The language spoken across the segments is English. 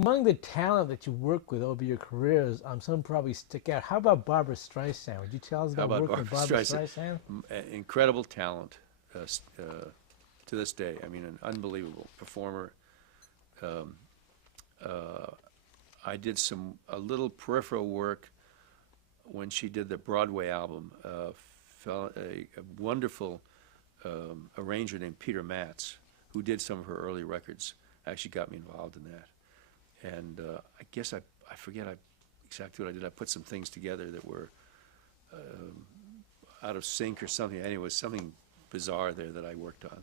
Among the talent that you work with over your careers, some probably stick out. How about Barbra Streisand? Would you tell us How about about working with Barbra Barbra Streisand? Streisand? Incredible talent to this day. I mean, an unbelievable performer. Um, uh, I did a little peripheral work when she did the Broadway album. A wonderful arranger named Peter Matz, who did some of her early records, actually got me involved in that. And I guess I forget exactly what I did. I put some things together that were out of sync or something. Anyway, it was something bizarre there that I worked on.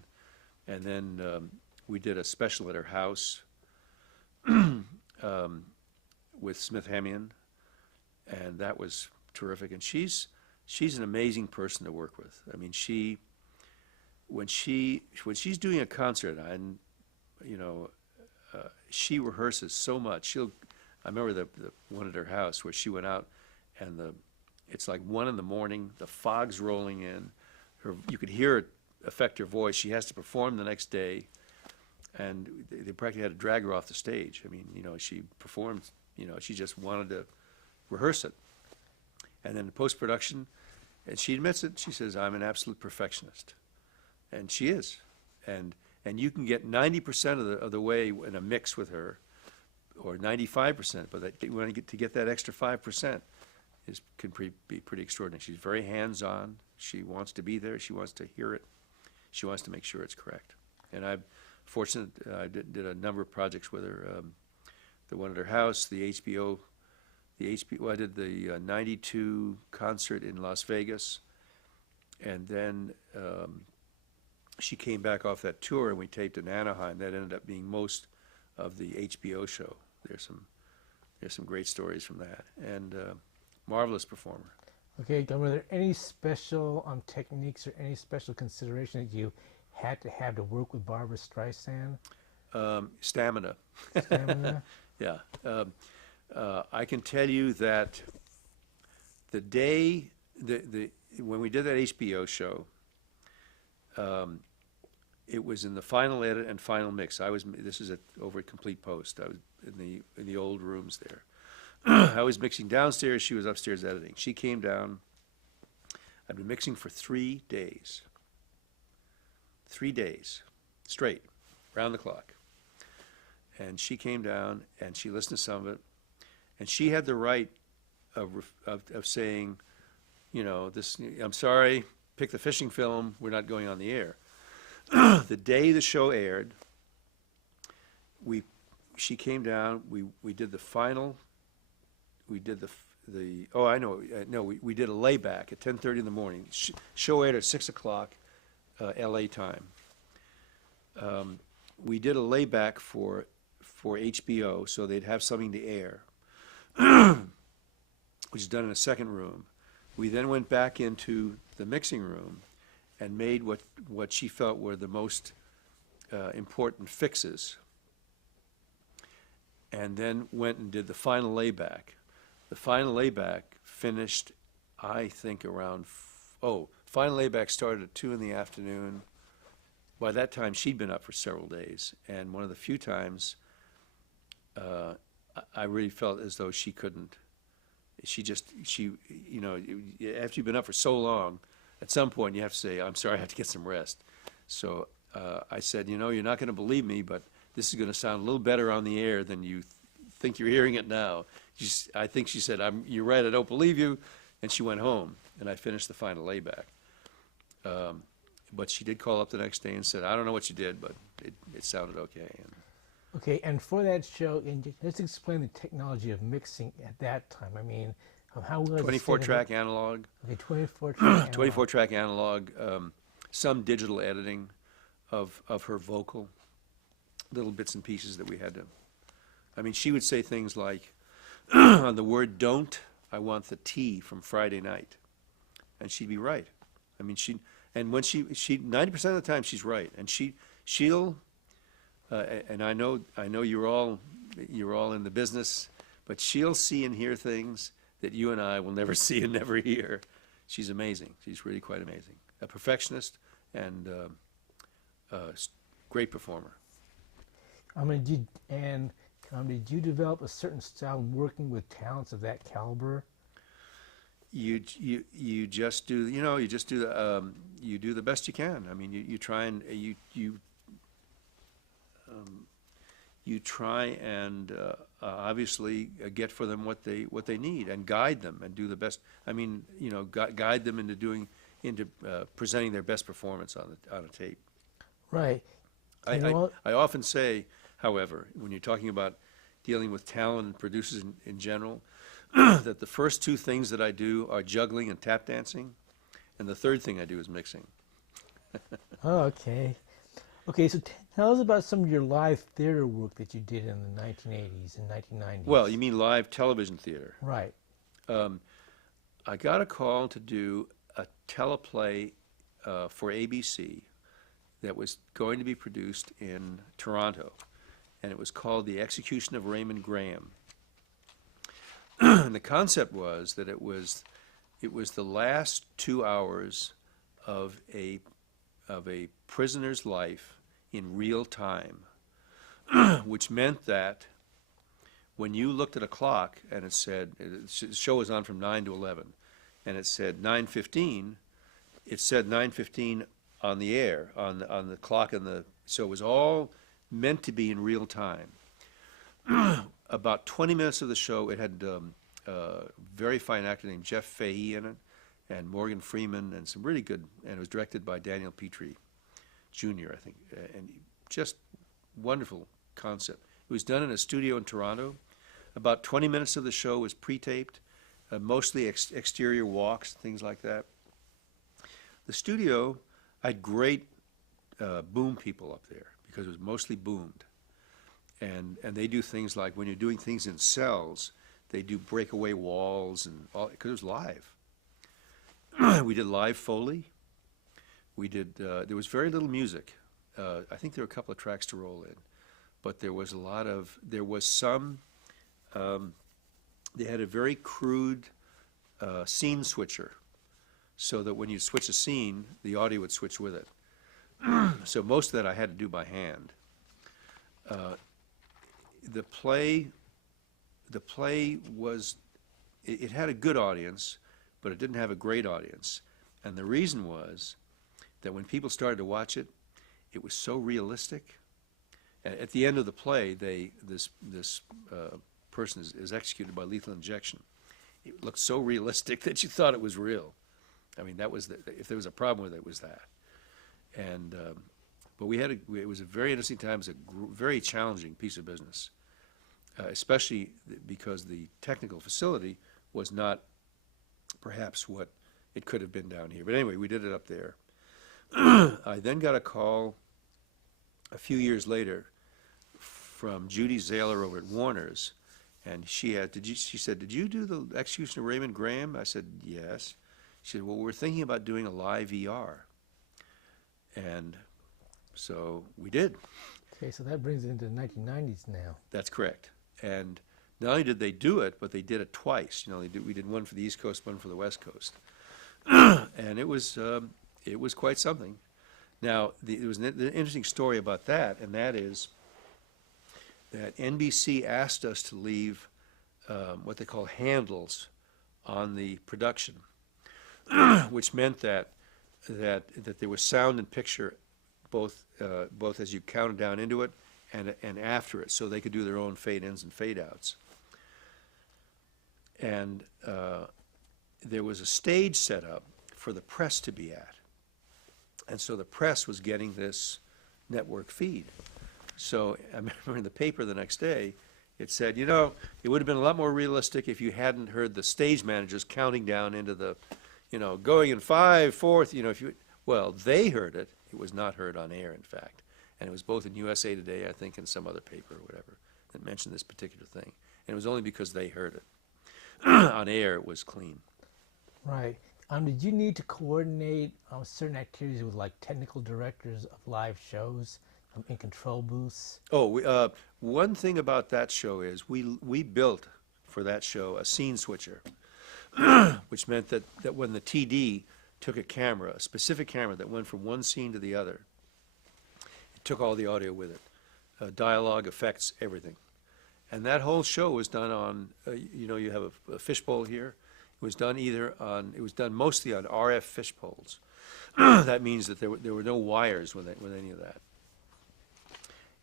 And then we did a special at her house with Smith Hemian, and that was terrific. And she's an amazing person to work with. I mean, when she's doing a concert, and you know, she rehearses so much. I remember the one at her house where she went out, and it's like 1 a.m. The fog's rolling in. You could hear it affect her voice. She has to perform the next day, and they practically had to drag her off the stage. I mean, you know, she performed. You know, she just wanted to rehearse it, and then post-production, and she admits it. She says, "I'm an absolute perfectionist," and she is, and you can get 90% of the way in a mix with her, or 95%, but when you get that extra 5%, can be pretty extraordinary. She's very hands-on. She wants to be there. She wants to hear it. She wants to make sure it's correct. And I'm fortunate. I did a number of projects with her. The one at her house, the HBO. I did the '92 concert in Las Vegas, and then she came back off that tour, and we taped in Anaheim. That ended up being most of the HBO show. There's some great stories from that, and marvelous performer. Okay, Gilmer, were there any special techniques or any special consideration that you had to have to work with Barbra Streisand? Stamina. Stamina? Yeah. I can tell you that the day when we did that HBO show, it was in the final edit and final mix. This is over at Complete Post. I was in the old rooms there. I was mixing downstairs. She was upstairs editing. She came down. I'd been mixing for 3 days. 3 days straight, round the clock. And she came down and she listened to some of it, and she had the right of saying, you know, I'm sorry, pick the fishing film. We're not going on the air. The day the show aired, she came down. We did the final. We did we did a layback at 10:30 in the morning. Show aired at 6 o'clock, L.A. time. We did a layback for HBO, so they'd have something to air, which is done in a second room. We then went back into the mixing room and made what she felt were the most important fixes, and then went and did the final layback. The final layback finished, I think, around, final layback started at 2 in the afternoon. By that time, she'd been up for several days, and one of the few times I really felt as though she couldn't. You know, after you've been up for so long, at some point you have to say, I'm sorry, I have to get some rest. So I said, you know, you're not going to believe me, but this is going to sound a little better on the air than you think you're hearing it now. I think she said, you're right, I don't believe you. And she went home, and I finished the final layback. But she did call up the next day and said, I don't know what you did, but it sounded okay. Okay, and for that show, let's explain the technology of mixing at that time. I mean, how was 24-track analog. Okay, 24-track analog. 24-track analog, some digital editing of her vocal, little bits and pieces that we had to. I mean, she would say things like, on the word don't, I want the T from Friday Night. And she'd be right. I mean, when she 90% of the time she's right. And she'll, and I know you're all in the business, but she'll see and hear things that you and I will never see and never hear. She's amazing. She's really quite amazing. A perfectionist and great performer. I mean, and Did you develop a certain style in working with talents of that caliber? You just do, you just do you do the best you can. I mean, you try and you try and obviously get for them what they need and guide them and do the best. I mean, guide them into presenting their best performance on a tape. Right. I often say, however, when you're talking about dealing with talent and producers in general, that the first two things that I do are juggling and tap dancing, and the third thing I do is mixing. Oh, okay. Okay, so tell us about some of your live theater work that you did in the 1980s and 1990s. Well, you mean live television theater? Right. I got a call to do a teleplay for ABC that was going to be produced in Toronto, and it was called The Execution of Raymond Graham. And the concept was that it was the last 2 hours of a prisoner's life in real time, which meant that when you looked at a clock and it said, the show was on from 9 to 11, and it said 9:15, it said 9:15 on the air, on the clock, so it was all meant to be in real time. About 20 minutes of the show, it had a very fine actor named Jeff Fahey in it, and Morgan Freeman, and some really good, and it was directed by Daniel Petrie Jr., I think, and just wonderful concept. It was done in a studio in Toronto. About 20 minutes of the show was pre-taped, mostly exterior walks, things like that. The studio, I had great boom people up there because it was mostly boomed. And they do things like when you're doing things in cells, they do breakaway walls and all, because it was live. We did live Foley. We did, there was very little music. I think there were a couple of tracks to roll in, but there was some, they had a very crude scene switcher, so that when you switch a scene, the audio would switch with it. So most of that I had to do by hand. The play was, it had a good audience, but it didn't have a great audience. And the reason was that when people started to watch it, it was so realistic. At the end of the play, this person is executed by lethal injection. It looked so realistic that you thought it was real. I mean, that was if there was a problem with it, it was that. And but it was a very interesting time. It was a very challenging piece of business, especially because the technical facility was not perhaps what it could have been down here. But anyway, we did it up there. I then got a call a few years later from Judy Zahler over at Warner's, and she said, "Did you do the Execution of Raymond Graham?" I said, "Yes." She said, "Well, we're thinking about doing a live ER." And so we did. Okay, so that brings it into the 1990s now. That's correct. And not only did they do it, but they did it twice. We did one for the East Coast, one for the West Coast. And it was quite something. Now, there was an interesting story about that, and that is that NBC asked us to leave what they call handles on the production, which meant that there was sound and picture both as you counted down into it and after it, so they could do their own fade-ins and fade-outs. And there was a stage set up for the press to be at. And so the press was getting this network feed. So I remember in the paper the next day, it said, it would have been a lot more realistic if you hadn't heard the stage managers counting down into the, going in 5, 4, well, they heard it. It was not heard on air, in fact. And it was both in USA Today, I think, and some other paper or whatever that mentioned this particular thing. And it was only because they heard it. On air, it was clean. Right. Did you need to coordinate certain activities with like technical directors of live shows in control booths? Oh, one thing about that show is we built for that show a scene switcher, which meant that when the TD took a specific camera that went from one scene to the other, it took all the audio with it, dialogue, effects, everything. And that whole show was done on, you have a fishbowl here. It was done it was done mostly on RF fishbowls. That means that there were no wires with any of that.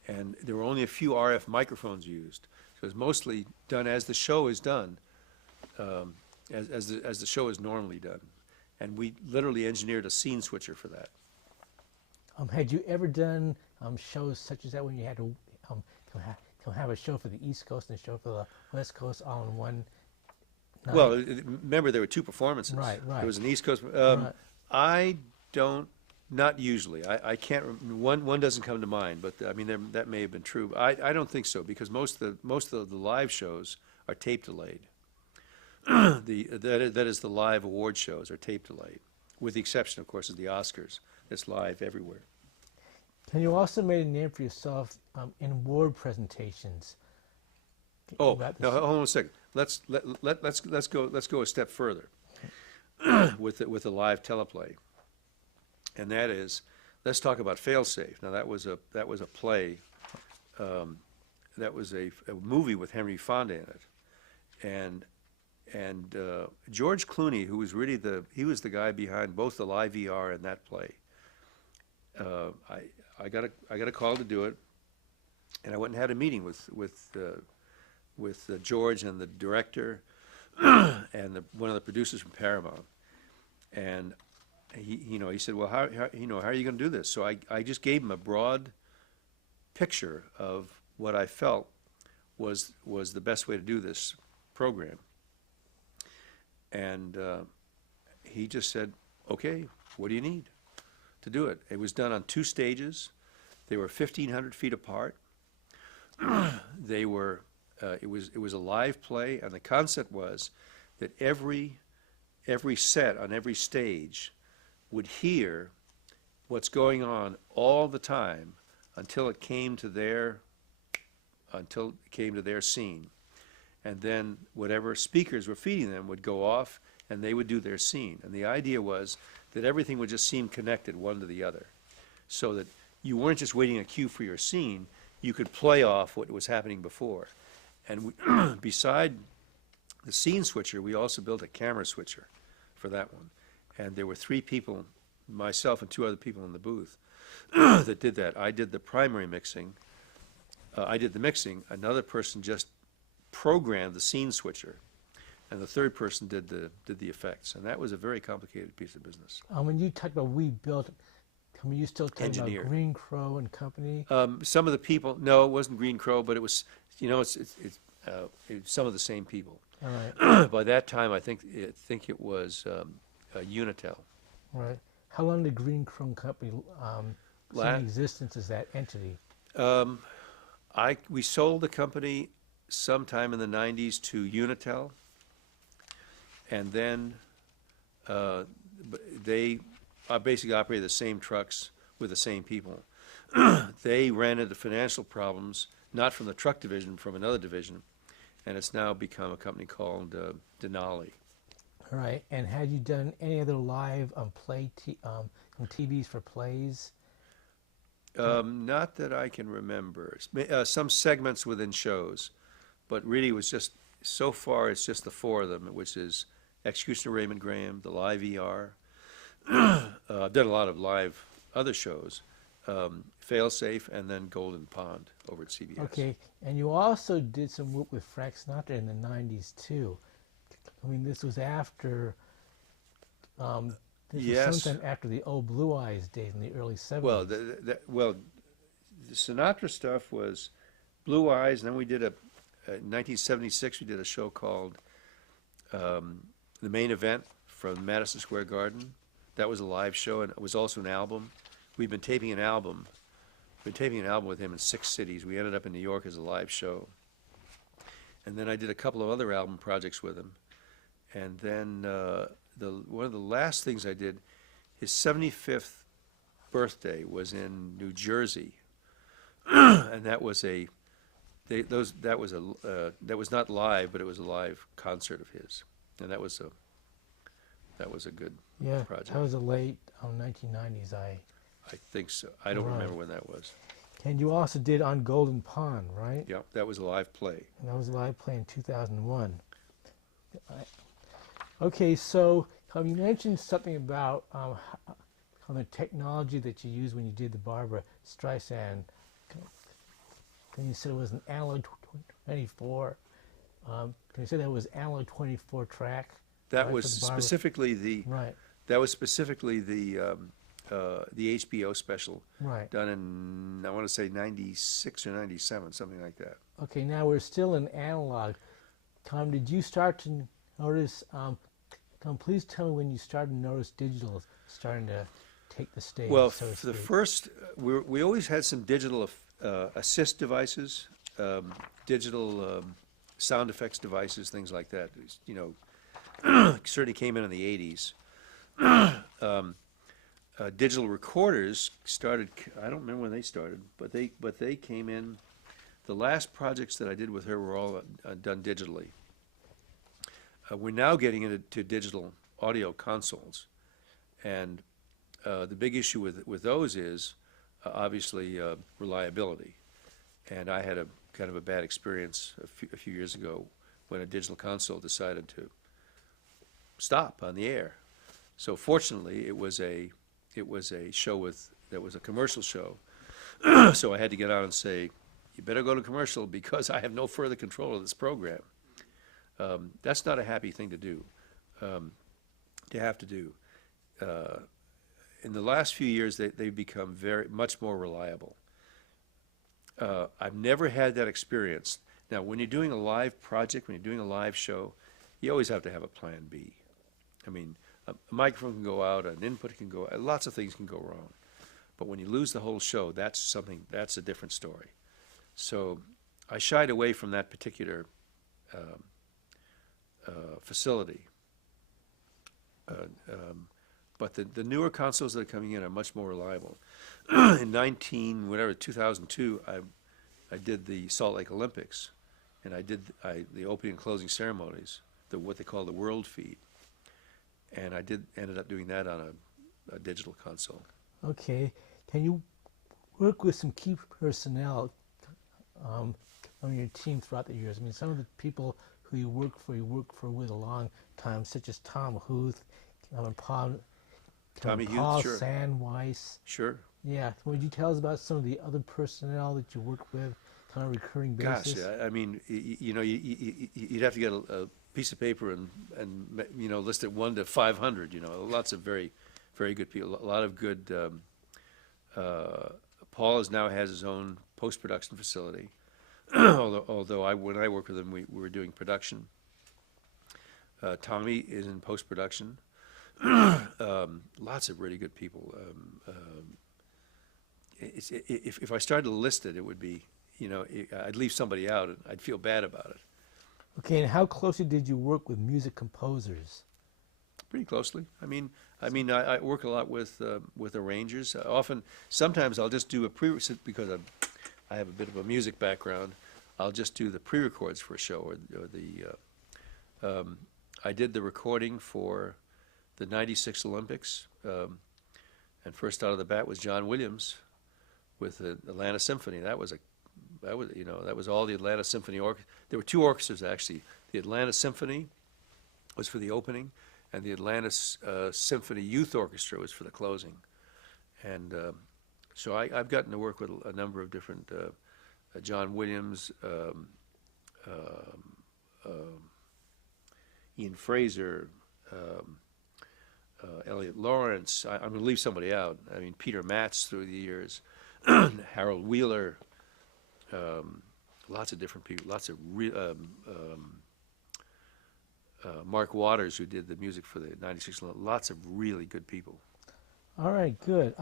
And there were only a few RF microphones used. So it was mostly done as the show is done, as the show is normally done. And we literally engineered a scene switcher for that. Had you ever done shows such as that when you had to have a show for the East Coast and a show for the West Coast all in one night? Well, remember there were two performances. Right. There was an East Coast. Right. I don't, not usually. I can't. One doesn't come to mind, but I mean that may have been true. I don't think so because most of the live shows are tape delayed. That is the live award shows are tape delayed, with the exception, of course, of the Oscars. It's live everywhere. And you also made a name for yourself in award presentations. Oh, now hold on a second. Let's go a step further with the live teleplay, and that is, let's talk about Failsafe. Now that was a play, that was a movie with Henry Fonda in it, and George Clooney, who was really he was the guy behind both the live VR and that play. I got a call to do it, and I went and had a meeting with George and the director and one of the producers from Paramount, and he said, well, how are you going to do this? So I just gave him a broad picture of what I felt was the best way to do this program, and he just said, okay, what do you need to do it? It was done on 2 stages. They were 1,500 feet apart. They were. It was a live play, and the concept was that every set on every stage would hear what's going on all the time until it came to their scene, and then whatever speakers were feeding them would go off, and they would do their scene. And the idea was that everything would just seem connected one to the other, so that you weren't just waiting a cue for your scene. You could play off what was happening before. And beside the scene switcher, we also built a camera switcher for that one. And there were 3 people, myself and 2 other people in the booth, that did that. I did the primary mixing. I did the mixing. Another person just programmed the scene switcher. And the 3rd person did the effects. And that was a very complicated piece of business. When you talk about we built, you still talking Engineered. about Green Crow and Company? Some of the people, no, it wasn't Green Crow, but it was, it's some of the same people. All right. By that time, I think it was Unitel. Right. How long did Green Crow and Company see in existence as that entity? We sold the company sometime in the 90s to Unitel, and then they basically operated the same trucks with the same people. They ran into financial problems, not from the truck division, from another division, and it's now become a company called Denali. All right. And had you done any other live on TVs for plays? Not that I can remember. Some segments within shows, but really it was just, so far it's just the 4 of them, which is Executioner Raymond Graham, the live ER. I've done a lot of live other shows, Failsafe, and then Golden Pond over at CBS. Okay, and you also did some work with Frank Sinatra in the 90s too. I mean, this was after, Yes. was sometime after the old Blue Eyes days in the early 70s. Well, the Sinatra stuff was Blue Eyes, and then we did in 1976 we did a show called The Main Event from Madison Square Garden. That was a live show, and it was also an album. We've been taping an album. We've been taping an album with him in 6 cities. We ended up in New York as a live show. And then I did a couple of other album projects with him. And then one of the last things I did, his 75th birthday was in New Jersey, and that was not live, but it was a live concert of his, and that was a good project. That was the late 1990s. I think so. I don't Right. remember when that was. And you also did On Golden Pond, right? Yeah, that was a live play. And that was a live play in 2001. Okay, so you mentioned something about the technology that you used when you did the Barbra Streisand. And you said it was an analog 24. Can you say that was analog 24 track? That right, was for the Barbra? specifically the Right, that was specifically the HBO special right. done in, I want to say 96 or 97, something like that. Okay, now we're still in analog. Tom, did you start to notice, Tom, please tell me when you started to notice digital starting to take the stage, Well, so to for the speak. first, we always had some digital assist devices, digital sound effects devices, things like that. You know, certainly came in the 80s. Digital recorders started, I don't remember when they started, but they came in. The last projects that I did with her were all done digitally. We're now getting into digital audio consoles, and the big issue with those is obviously reliability. And I had a kind of a bad experience a few years ago when a digital console decided to stop on the air. So fortunately, it was a show that was a commercial show. So I had to get out and say, you better go to commercial because I have no further control of this program. That's not a happy thing to do, to have to do. In the last few years, they've become much more reliable. I've never had that experience. Now, when you're doing a live project, when you're doing a live show, you always have to have a plan B. I mean, a microphone can go out, an input can go out, lots of things can go wrong. But when you lose the whole show, that's a different story. So I shied away from that particular facility. But the newer consoles that are coming in are much more reliable. In 2002, I did the Salt Lake Olympics, and I did the opening and closing ceremonies, what they call the World Feed, and I ended up doing that on a digital console. Okay, can you work with some key personnel on your team throughout the years? I mean, some of the people who you work for with a long time, such as Tom Huth, Paul Huth, sure. Sandweiss. Sure. Yeah, would you tell us about some of the other personnel that you work with on a recurring basis? Gosh, I mean, you'd have to get a piece of paper and list it 1 to 500. Lots of very, very good people. A lot of good. Paul now has his own post-production facility. although when I worked with him, we were doing production. Tommy is in post-production. Lots of really good people. If I started to list it, it would be, I'd leave somebody out and I'd feel bad about it. Okay, and how closely did you work with music composers? Pretty closely. I work a lot with arrangers. Sometimes I'll just do a because I have a bit of a music background. I'll just do the pre-records for a show, I did the recording for the '96 Olympics, and first out of the bat was John Williams with the Atlanta Symphony. That was all the Atlanta Symphony Orchestra. There were two orchestras actually. The Atlanta Symphony was for the opening, and the Atlanta Symphony Youth Orchestra was for the closing. And so I've gotten to work with a number of different John Williams, Ian Fraser, Elliot Lawrence. I'm going to leave somebody out. I mean, Peter Matz through the years, Harold Wheeler, lots of different people, lots of Mark Waters, who did the music for the '96, lots of really good people. All right, good.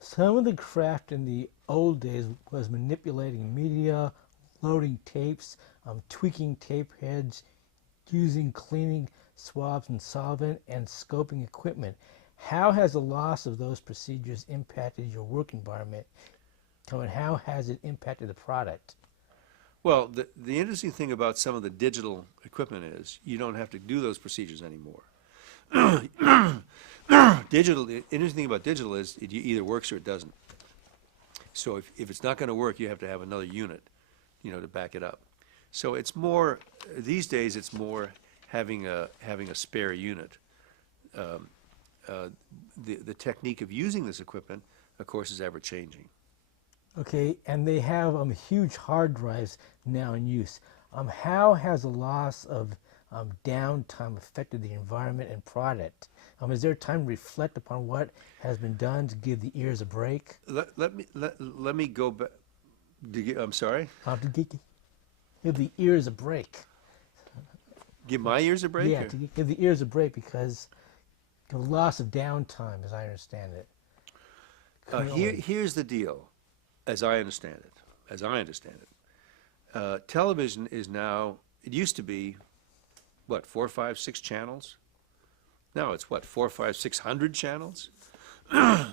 Some of the craft in the old days was manipulating media, loading tapes, tweaking tape heads, using cleaning swabs and solvent, and scoping equipment. How has the loss of those procedures impacted your work environment? And how has it impacted the product? Well, the interesting thing about some of the digital equipment is you don't have to do those procedures anymore. The interesting thing about digital is it either works or it doesn't. So if it's not going to work, you have to have another unit, to back it up. So it's more, these days, it's more having a spare unit. The technique of using this equipment, of course, is ever changing. Okay, and they have huge hard drives now in use. How has the loss of downtime affected the environment and product? Is there time to reflect upon what has been done to give the ears a break? Let me go back. I'm sorry? To give the ears a break. Give my ears a break? Yeah, to give the ears a break because the loss of downtime, as I understand it. Here's the deal, as I understand it. Television is now, it used to be, what, 4, 5, 6 channels? Now it's what, 4, 5, 600 channels?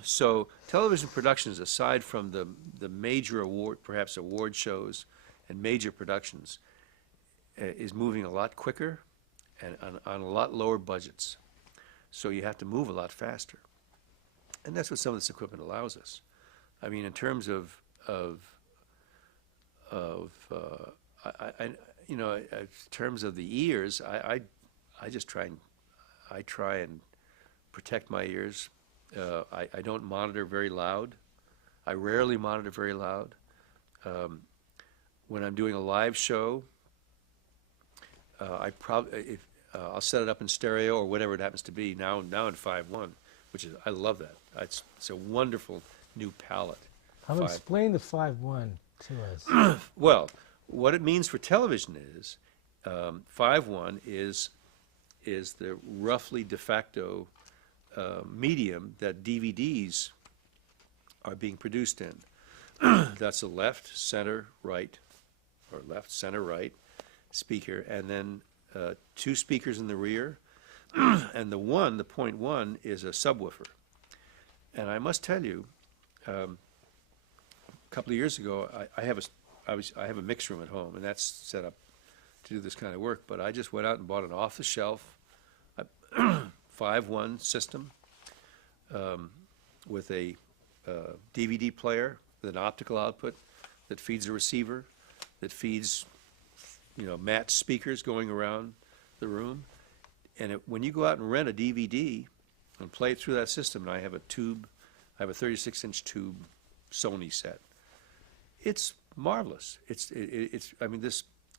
So television productions, aside from the major perhaps award shows and major productions, is moving a lot quicker and on a lot lower budgets. So you have to move a lot faster. And that's what some of this equipment allows us. I mean, in terms in terms of the ears, I just try and protect my ears. I don't monitor very loud. I rarely monitor very loud. When I'm doing a live show, I'll set it up in stereo or whatever it happens to be. Now in 5.1, which is, I love that. It's a wonderful new palette. Explain the 5.1 to us. Well, what it means for television is 5.1 is the roughly de facto medium that DVDs are being produced in. That's a left, center, right, or left, center, right speaker, and then 2 speakers in the rear, and the 0.1 is a subwoofer. And I must tell you, a couple of years ago, I have a mix room at home, and that's set up to do this kind of work. But I just went out and bought an off-the-shelf 5.1 system with a DVD player with an optical output that feeds a receiver, that feeds matched speakers going around the room. And when you go out and rent a DVD and play it through that system, and I have a 36-inch tube Sony set, it's marvelous. I mean,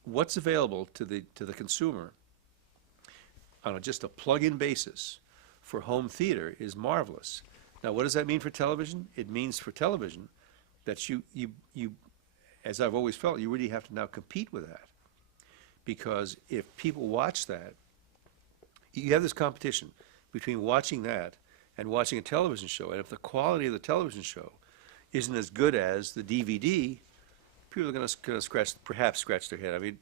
what's available to the consumer on just a plug-in basis for home theater is marvelous. Now, what does that mean for television? It means for television that you, as I've always felt, you really have to now compete with that. Because if people watch that, you have this competition between watching that and watching a television show. And if the quality of the television show isn't as good as the DVD, people are going to perhaps scratch their head. I mean,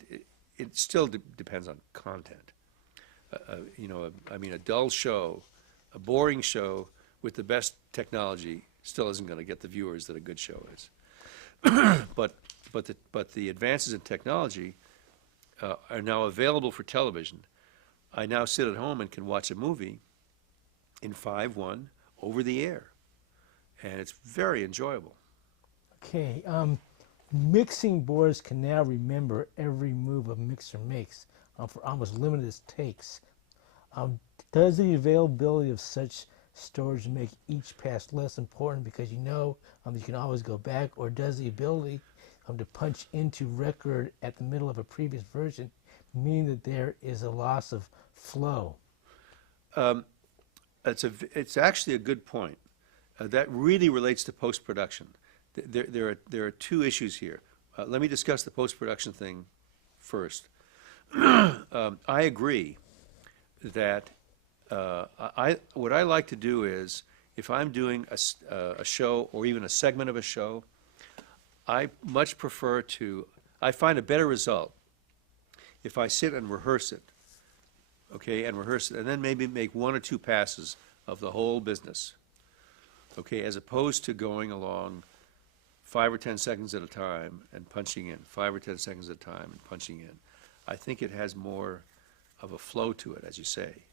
it still depends on content. I mean, a dull show, a boring show with the best technology still isn't going to get the viewers that a good show is. but the advances in technology are now available for television. I now sit at home and can watch a movie in 5.1 over the air, and it's very enjoyable. Okay, mixing boards can now remember every move a mixer makes for almost limitless takes. Does the availability of such storage make each pass less important because you can always go back, or does the ability to punch into record at the middle of a previous version mean that there is a loss of flow? It's actually a good point. That really relates to post-production. There are 2 issues here. Let me discuss the post-production thing first. I agree that what I like to do is, if I'm doing a show or even a segment of a show, I much prefer I find a better result if I sit and rehearse it, okay, and then maybe make 1 or 2 passes of the whole business, okay, as opposed to going along 5 or 10 seconds at a time and punching in, 5 or 10 seconds at a time and punching in. I think it has more of a flow to it, as you say.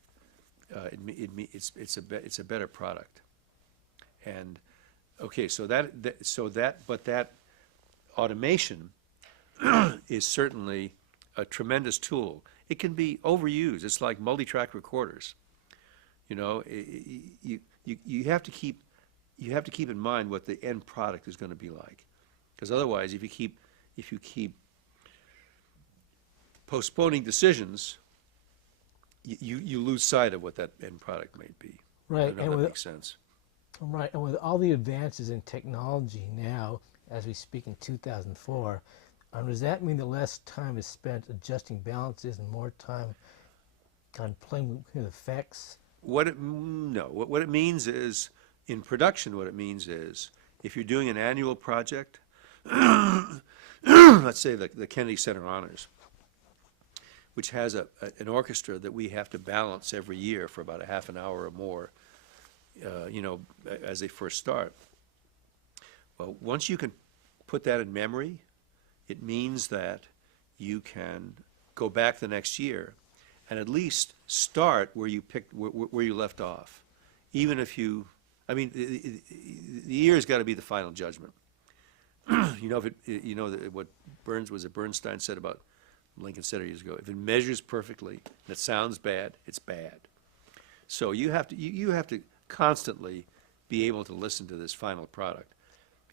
It's a better product. And Okay, but that automation is certainly a tremendous tool. It can be overused. It's like multi-track recorders. You know, you have to keep in mind what the end product is going to be like, because otherwise, if you keep postponing decisions, you lose sight of what that end product may be. I Right, don't know if that makes sense. right, and with all the advances in technology now, as we speak in 2004, does that mean that less time is spent adjusting balances and more time on playing with effects? No, what it means is, in production, what it means is, if you're doing an annual project, let's say the Kennedy Center Honors, which has an orchestra that we have to balance every year for about a half an hour or more, as they first start. Well, once you can put that in memory, it means that you can go back the next year and at least start where you left off. Even if the year's got to be the final judgment. What Bernstein said about Lincoln Center years ago. If it measures perfectly and it sounds bad, it's bad. So you have to constantly be able to listen to this final product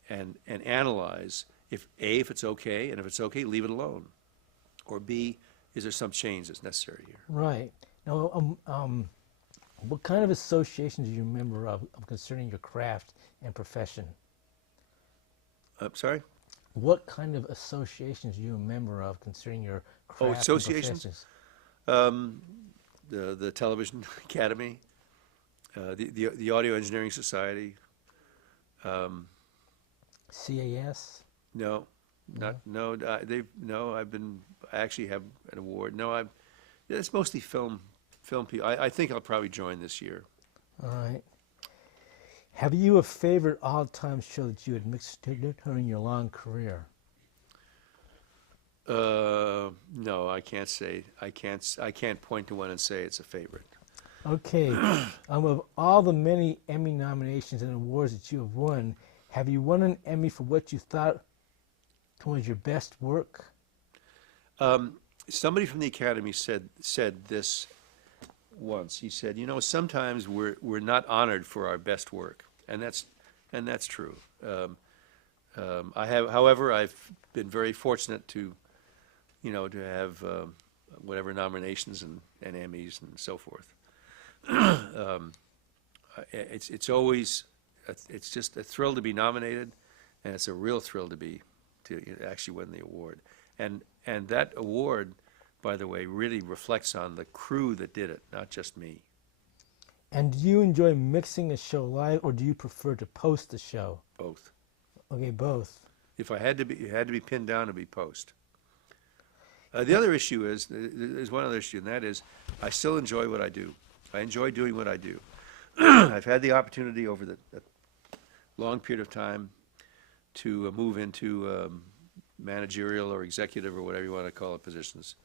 and analyze if it's okay, and if it's okay, leave it alone, or B, is there some change that's necessary here? Right. Now, what kind of associations do you remember of concerning your craft and profession? Sorry? What kind of associations do you remember of concerning your craft associations? and professions? The Television Academy, the Audio Engineering Society. CAS? No, no. I actually have an award. No, it's mostly film people. I think I'll probably join this year. All right. Have you a favorite all-time show that you had mixed during your long career? No, I can't say. I can't point to one and say it's a favorite. Okay. Of all the many Emmy nominations and awards that you have won, have you won an Emmy for what you thought was your best work? Somebody from the Academy said this once. He said, sometimes we're not honored for our best work, and that's true. However, I've been very fortunate to have whatever nominations and Emmys and so forth. It's just a thrill to be nominated, and it's a real thrill to actually win the award. And that award, by the way, really reflects on the crew that did it, not just me. And do you enjoy mixing a show live, or do you prefer to post the show? Both. Okay, both. If it had to be pinned down, it'd be post. The other issue is, there's one other issue, and that is, I still enjoy what I do. I enjoy doing what I do. I've had the opportunity over the long period of time to move into managerial or executive or whatever you want to call it positions.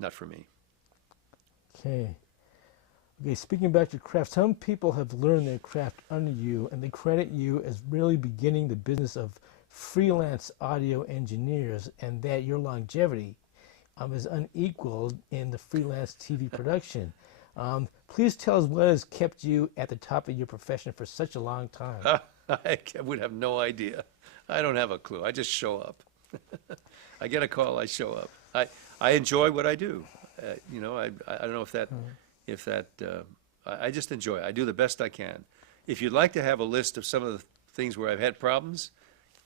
Not for me. Okay. Okay, speaking about your craft, some people have learned their craft under you, and they credit you as really beginning the business of freelance audio engineers, and that your longevity is unequaled in the freelance TV production. Please tell us what has kept you at the top of your profession for such a long time. I would have no idea. I don't have a clue. I just show up. I get a call, I show up. I enjoy what I do. I don't know I just enjoy it. I do the best I can. If you'd like to have a list of some of the things where I've had problems,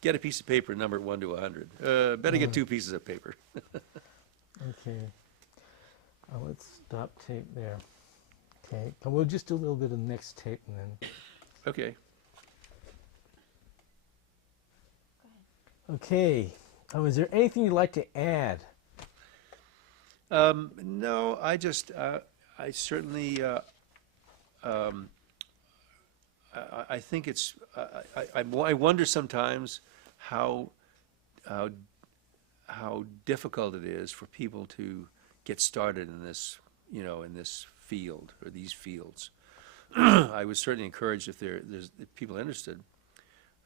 get a piece of paper and number it 1 to 100. Better get 2 pieces of paper. Okay. Let's stop tape there. Okay. And we'll just do a little bit of the next tape and then. Okay. Okay. Is there anything you'd like to add? No, I certainly, I think it's, I wonder sometimes how difficult it is for people to get started in this, in this field or these fields. I would certainly encourage if there's people interested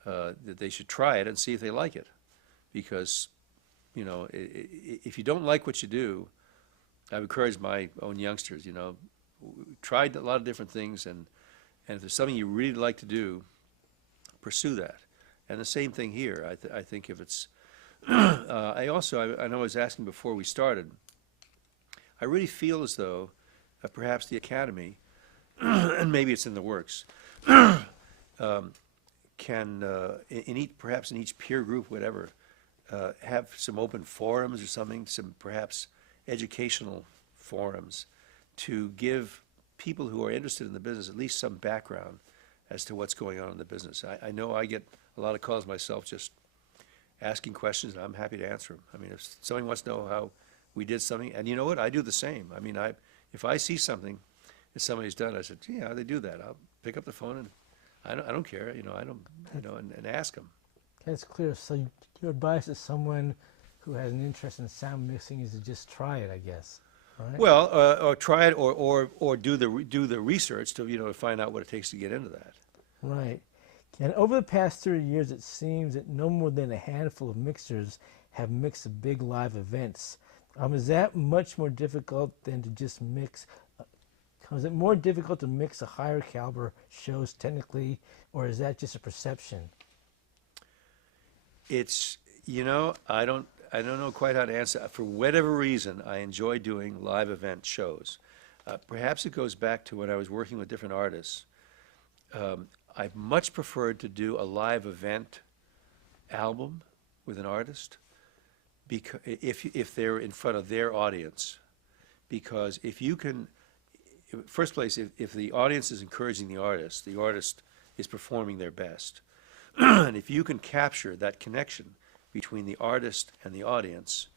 that they should try it and see if they like it. Because, you know, if you don't like what you do, I've encouraged my own youngsters, you know, tried a lot of different things, and if there's something you really like to do, pursue that. And the same thing here. I think if it's, I know I was asking before we started, I really feel as though perhaps the Academy, and maybe it's in the works, can, perhaps in each peer group, whatever, have some open forums or something, some perhaps educational forums to give people who are interested in the business at least some background as to what's going on in the business. I know I get a lot of calls myself just asking questions, and I'm happy to answer them. I mean, if somebody wants to know how we did something, and you know what, I do the same. I mean, if I see something that somebody's done, I said, gee, how do they do that? I'll pick up the phone and I don't care, you know, and ask them. That's clear. So your advice to someone who has an interest in sound mixing is to just try it, I guess. Right? Well, or try it, or do the research to, you know, to find out what it takes to get into that. Right. And over the past 30 years, it seems that no more than a handful of mixers have mixed big live events. Is that much more difficult than to just mix? Is it more difficult to mix a higher caliber shows technically, or is that just a perception? It's, you know, I don't know quite how to answer. For whatever reason, I enjoy doing live event shows. Perhaps it goes back to when I was working with different artists. I've much preferred to do a live event album with an artist, because if they're in front of their audience, because if you can, first place, if the audience is encouraging the artist is performing their best. And if you can capture that connection between the artist and the audience,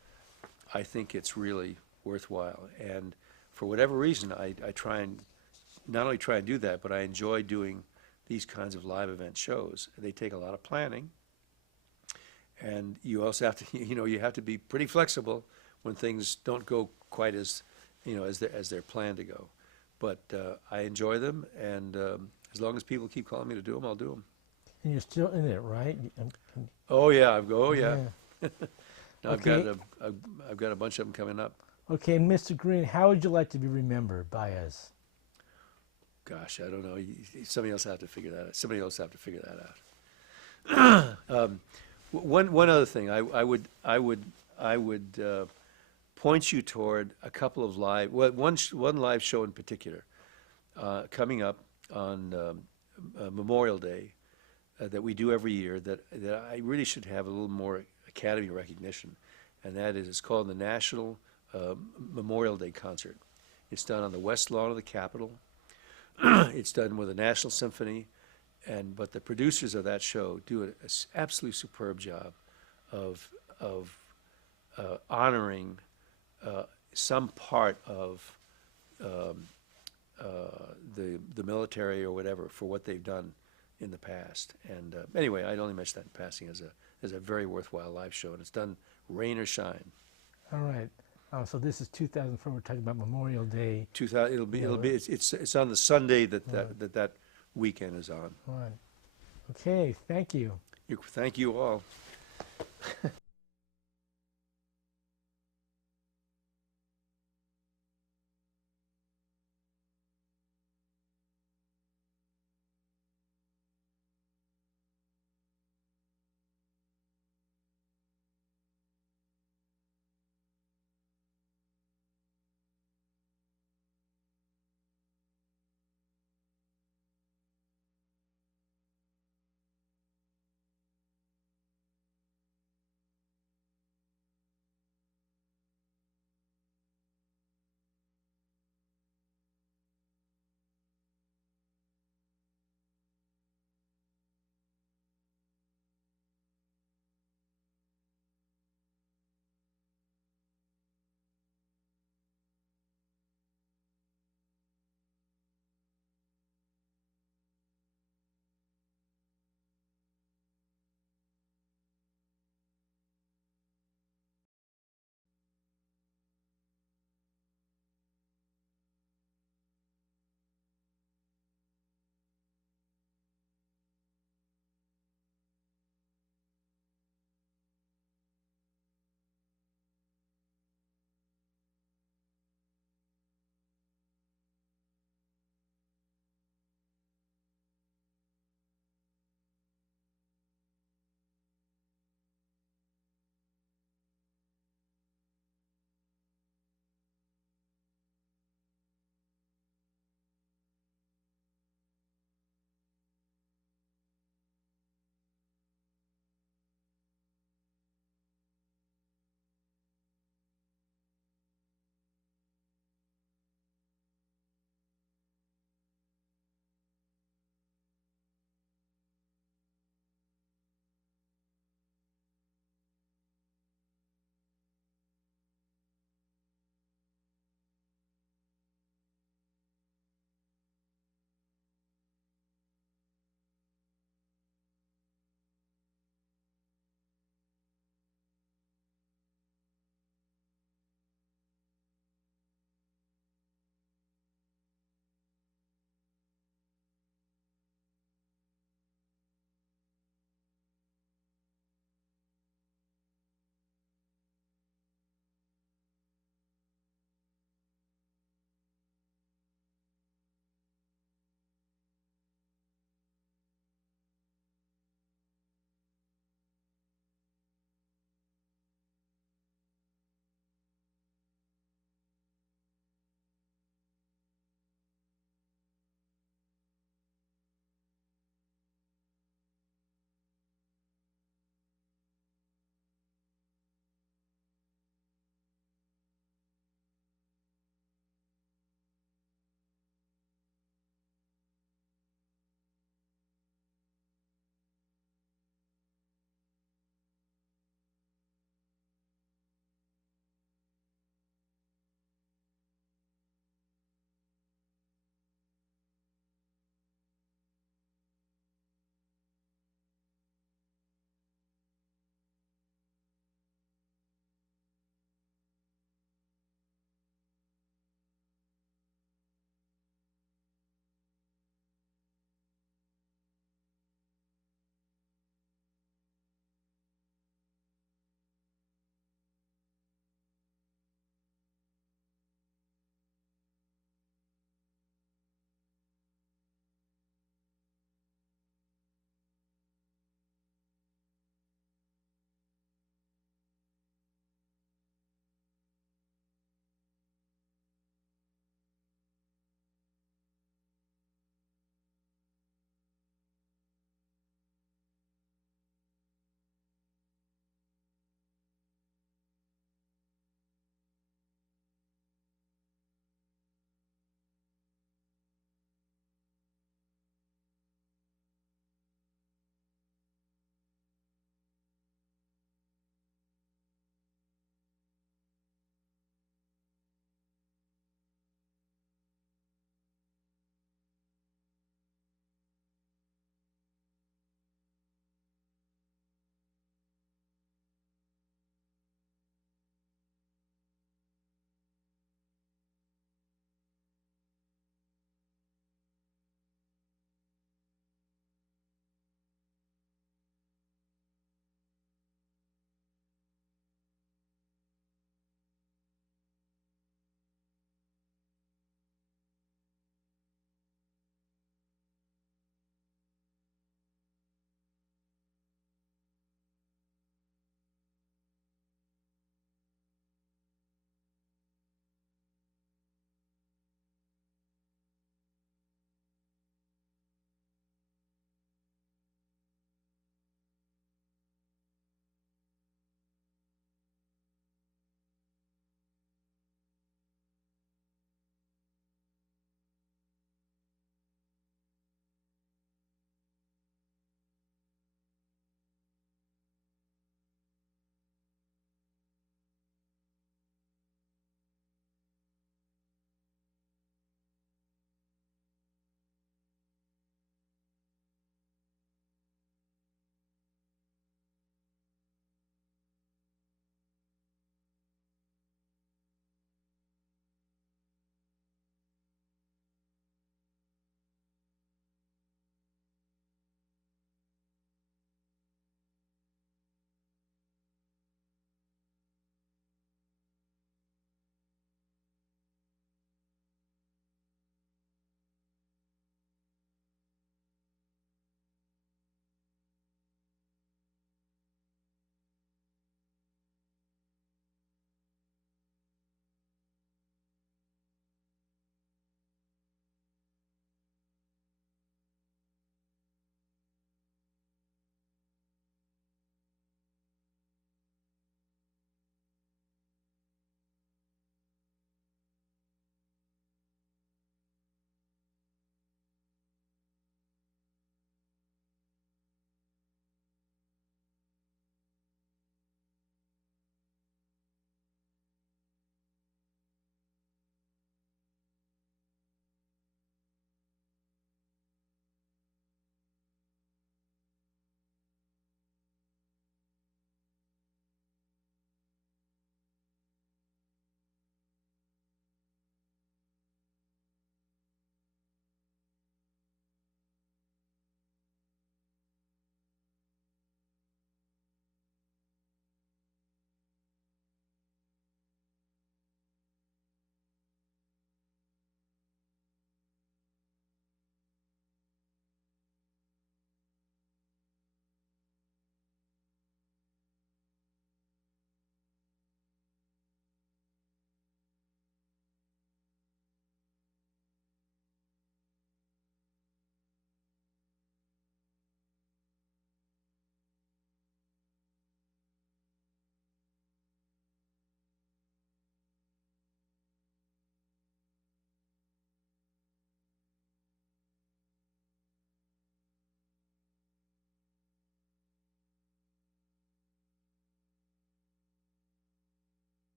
I think it's really worthwhile. And for whatever reason, I try and not only try and do that, but I enjoy doing these kinds of live event shows. They take a lot of planning, and you also have to, you know, you have to be pretty flexible when things don't go quite as, you know, as they're planned to go. But I enjoy them, and as long as people keep calling me to do them, I'll do them. And you're still in it, right? Oh yeah, yeah. Now Okay. I've got a bunch of them coming up. Okay, Mr. Greene, how would you like to be remembered by us? Gosh, I don't know. Somebody else have to figure that out. Somebody else have to figure that out. One other thing, I would point you toward a couple of live, one live show in particular, coming up on Memorial Day, that we do every year, that I really should have a little more Academy recognition, and that is, it's called the National Memorial Day Concert. It's done on the West Lawn of the Capitol. It's done with the National Symphony, but the producers of that show do an absolutely superb job of honoring some part of the military or whatever for what they've done in the past. And anyway, I'd only mention that in passing as a very worthwhile live show, and it's done rain or shine. All right. So this is 2004. We're talking about Memorial Day. 2000. It's on the Sunday that weekend is on. All right. Okay. Thank you. Thank you all.